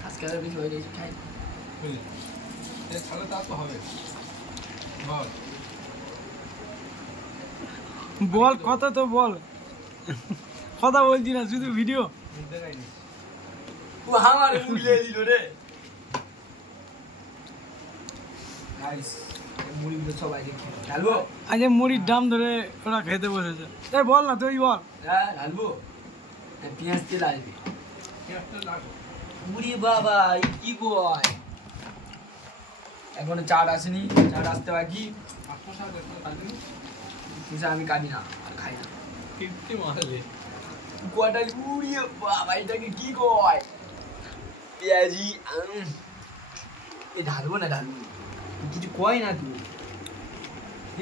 Subscriber বেশি হয়ে গেছে খাই বুঝলি এই ছাড়া তা তো হবে বল বল কথা তো বল কথা বলছি না শুধু ভিডিও দেখাইনি ও আমার মুড়িয়ে দিল রে গাইস মুড়িগুলো সবাই ঢালবো আজ মুড়ির দাম ধরে ওরা খেতে বসেছে এই বল না তুই বল হ্যাঁ ঢালবো পেঁয়াজ তেল আসবে মুড়ি বাবা কি বয় এখনো চাট আসেনি চাট আসতে বাকি আমি কাটি না আর খাই না ফিফটি মারলে কোয়াটালি উড়িয়ে বাবা এটাকে কি কয় পেঁয়াজি এ ঢালবো না ঢালবো কিছু কয় না তুই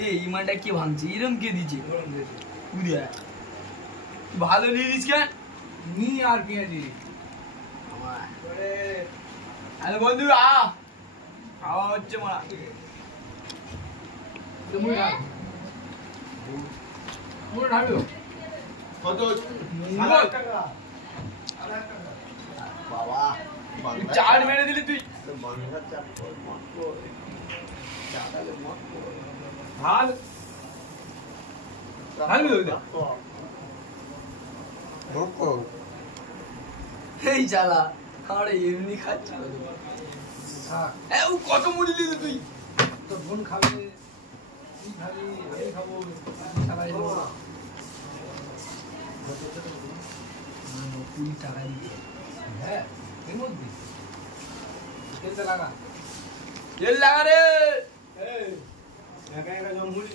এই ইমানটা কে ভাঙছে এরম কে দিচ্ছে উড়িয়া ভালো নিয়ে দিস কেন নি আর পেঁয়াজি আরে বন্ধু খাওয়া হচ্ছে মারা কত বাবা চার মেরে দিলি তুই ভাল এই চালা আমরা এমনি খাচ্ছি ও কত মুড়ি দিলি তুই তোর বোন খাবে তুই খাবি আমি খাবো সবাই 20 টাকা দিতে হ্যাঁ এর মধ্যে তেলটা লাগা তেল লাগা রে একা একা মুড়ি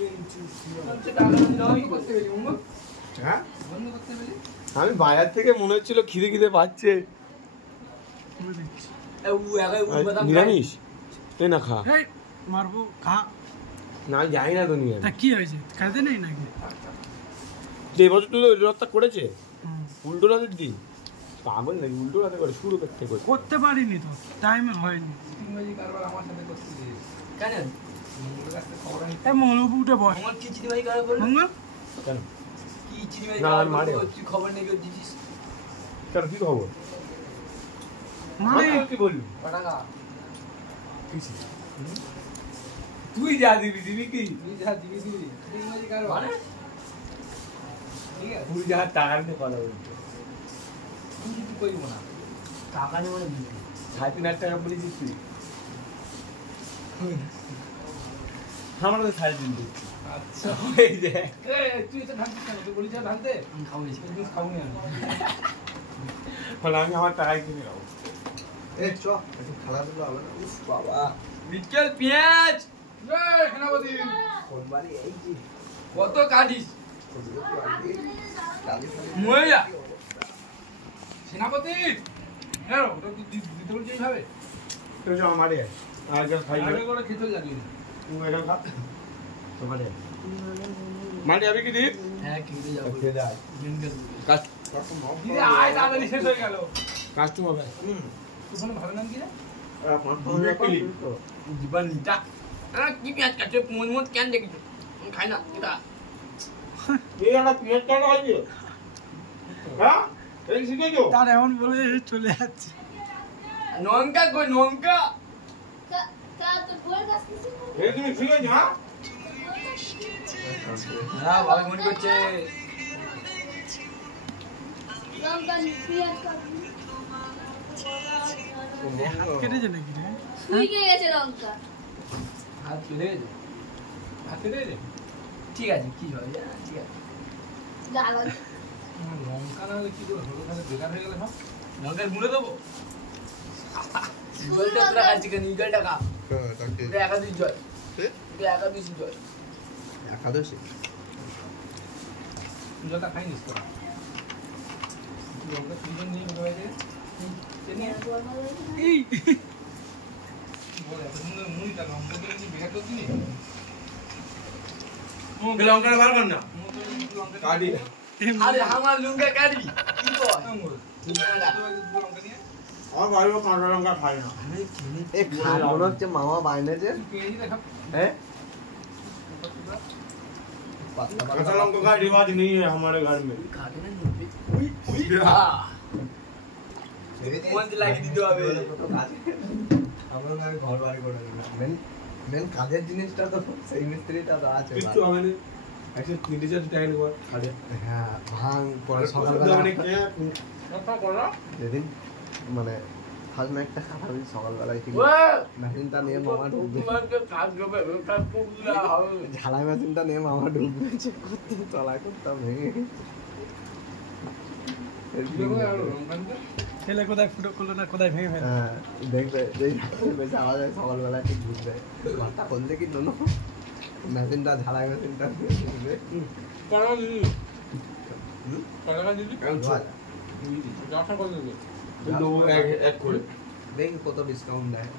হ্যাঁ বন্ধ করতে পেলি আমি বাজার থেকে মনে হচ্ছিল খিদে খিদে পাচ্ছে নিরামিষ এ না খা এই মারবো খা না জানি না তো নিরামিষ তা কি হয়েছে খাইতে নেই নাকি এবছর তুই রথটা করেছে উল্টো রাতের দিন পাগল নাকি উল্টো রাতে করে শুরু করতে করে করতে পারিনি তো টাইমে হয়নি ইংরেজি কারবার আমার সাথে করতে দিয়ে কেন এই মৌলবু উঠে বস আমার কি চিনি ভাই কারা বললো মঙ্গল কেন কি চিনি ভাই না, কারা আর মারে। বললো তুই খবর নেই কেউ দিছিস কেন কি খবর মানে আমি কি বললি টাকা তুই যা দিবি দিবি কি তুই যা দিবি দিবি তুই ইংরেজি কারবার মানে ঠিক আছে তুই যা টাকা নিয়ে কথা বলছি আমি কিছু করব না টাকা নেই মানে দিবি 3.5 টাকা বলেছিস তুই আমরা তো 3.5 দিচ্ছি আচ্ছা এই দেখ তুই এটা ঢালছিস কেন তুই বলিস ঢালতে আমি খাবো বেশি তুই খাবো না বলে আমি আমার টাকায় কিনে খাবো এ চ একটু খেলাধুলা হবে না উফ বাবা বিকেল পেঁয়াজ সেনাপতি কোন বাড়ি এই কি কত কাটিস কালি মরে যা সেনাপতি হ্যাঁ ওটা তুই দিতে বলছিস এইভাবে তো যা আমারে আগে খাই আগে করে খেতে লাগিয়ে তুই এটা খা তো মারে মারে যাবি কি দি হ্যাঁ খেতে যাবো খেয়ে দে আয় দিদি আয় তাড়াতাড়ি শেষ হয়ে গেল কাস্টমার ভাই তুই কোনো ভালো নাম কি রে জীবন নিটা কি পেঁয়াজ কাটছে মন মন কেন দেখিস আমি খাই না এটা এই একটা পেঁয়াজ কাটা খাইছি হ্যাঁ এই শিখেছো তার এমন বলে চলে যাচ্ছে লঙ্কা কই লঙ্কা এই তুমি শিখেছো হ্যাঁ হ্যাঁ ভালো মনে করছে হাত কেটেছে নাকি রে হাত চলে গেছে হাতে দে রে ঠিক আছে কি হয় ঠিক আছে লঙ্কা না হলে কি করে হলো তাহলে বেকার হয়ে গেলে সব লঙ্কার গুঁড়ো দেবো জলটা তোরা খাচ্ছি কেন জলটা খা এটা একাদশ জল এটা একাদশ জল একাদশী তুই জলটা খাইনিস তো লঙ্কা তুই নিয়ে কোথায় গেছে এই বল এত সুন্দর মুড়িটা লঙ্কা দিয়ে কি বেকার করছিস লঙ্কাটা বার কর না লঙ্কা কাটি আরে আমার লঙ্কা কাটবি কি কয় লঙ্কা নিয়ে আমার বাড়িও কাঁচা লঙ্কা খাই না এ খাট মনে হচ্ছে মামা বাইনেছে পেঁয়াজি দেখা হ্যাঁ কাঁচা लौंगा का रिवाज नहीं है हमारे घर में खाते ना नुबे उई মন লাগিয়ে দিতে হবে। আমরা ঘর বাড়ি করে মেন কাজের জিনিসটা তো সেই মিস্ত্রিটা তো আছে। কিন্তু আমি একটা নির্দিষ্ট টাইম কর কাজে। হ্যাঁ ভাঙ পরে সকালবেলা মানে কি যেদিন মানে ফার্স্ট ম্যাচটা খাটাবি সকালবেলায় ঠিক মেশিনটা নিয়ে মামা ঢুকবে, ঝালাই মেশিনটা নিয়ে মামা ঢুকবে চেক করতে, চলা করতাম ভেঙে ছেলে কোথায় ফুটো করলো না কোথায় ভেঙে ফেলে। হ্যাঁ দেখবে যেই বেশি আওয়াজ হয় সকালবেলা ঠিক বুঝবে ঘরটা খুলতে কি নো মেশিনটা ঝালাই মেশিনটা দেখি কত ডিসকাউন্ট দেয়।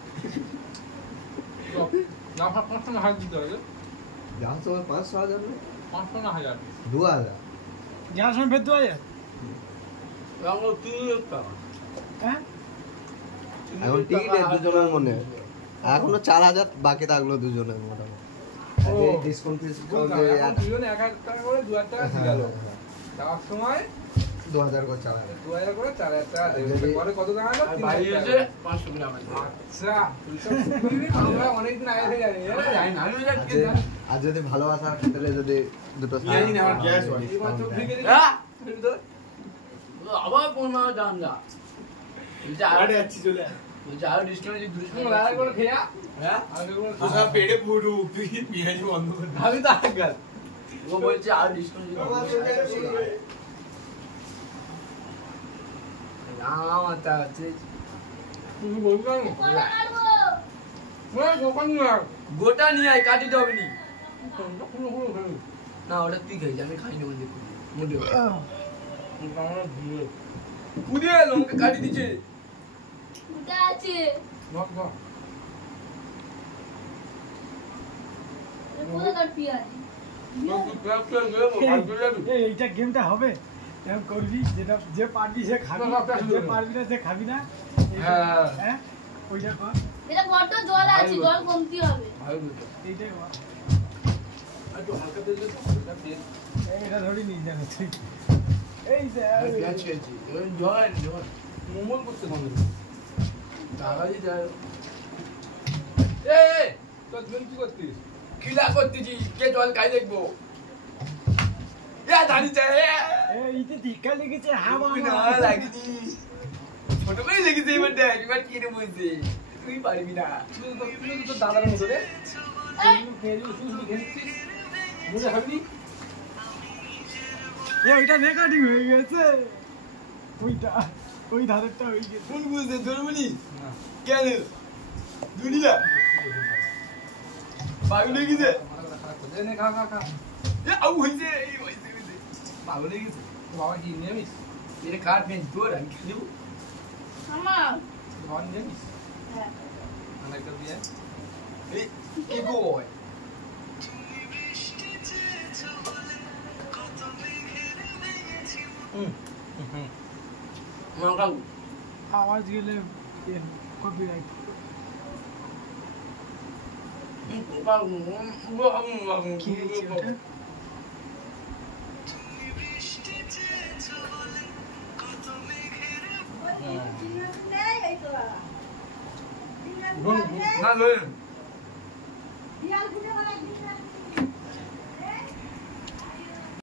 যাওয়ার সময় 500,000 2,000 যাওয়ার সময় ফের 2000। হ্যাঁ এখন টিকিটে দুজনের মনে এখনো 4,000 বাকি থাকলো দুজনের মোটামুটি ডিসকাউন্ট ডিসকাউন্ট 2,000 করে 4,000 আর যদি ভালোবাসার ক্ষেত্রে যদি দুটো আবার কোন দাম যা চলে যাও ডিসকাউন্ট যদি হ্যাঁ পেটে পুরো পেঁয়াজ বন্ধ করে আমি তো আগাল ও বলছে আর ডিসকাউন্ট যদি না মাতা আছে গোটা নিয়ে আয় কাটি দেবে নি না ওটা তুই খাইছি আমি খাই না দেখো মোটে পুদিয়ে লঙ্কা কাটি দিচ্ছে এইটা গেমটা হবে এরকম করবি যেটা যে পারবি সে খাবি, যে পারবি না সে খাবি না। হ্যাঁ ওইটা কর, এটা বড্ড জল আছে, জল কমতি হবে। এইটাই কর। এটা ধরি নিয়ে যাবে তুই। এই যে মোমন করতে বন্ধ টাকা দিতে খিলা করতেছি কে জল খাই দেখবো এইটা টিকা লেগেছে। হ্যাঁ না লাগিনি ছোট করে লেগেছে এবার দেখ এবার কিনে বলছে তুই পারবি না তো দাদার মতো রে ওইটা রেকর্ডিং হয়ে গেছে, ওইটা ওই ধারেরটা হয়ে গেছে। কোন বুঝতে ধরবনি কেন দুনিয়া পাগল হয়ে গেছে আউ হয়েছে পাগল হয়ে গেছে বাবা কি নিয়মিস এটা কার পেন তোর আমি খেয়ে দেবো আমার ধন নিয়মিস হ্যাঁ অনেকটা দিয়ে এই কি বয় মাঙ্গাল আওয়াজ গেলে কপিরাইট। কি হয়েছে ওটা? না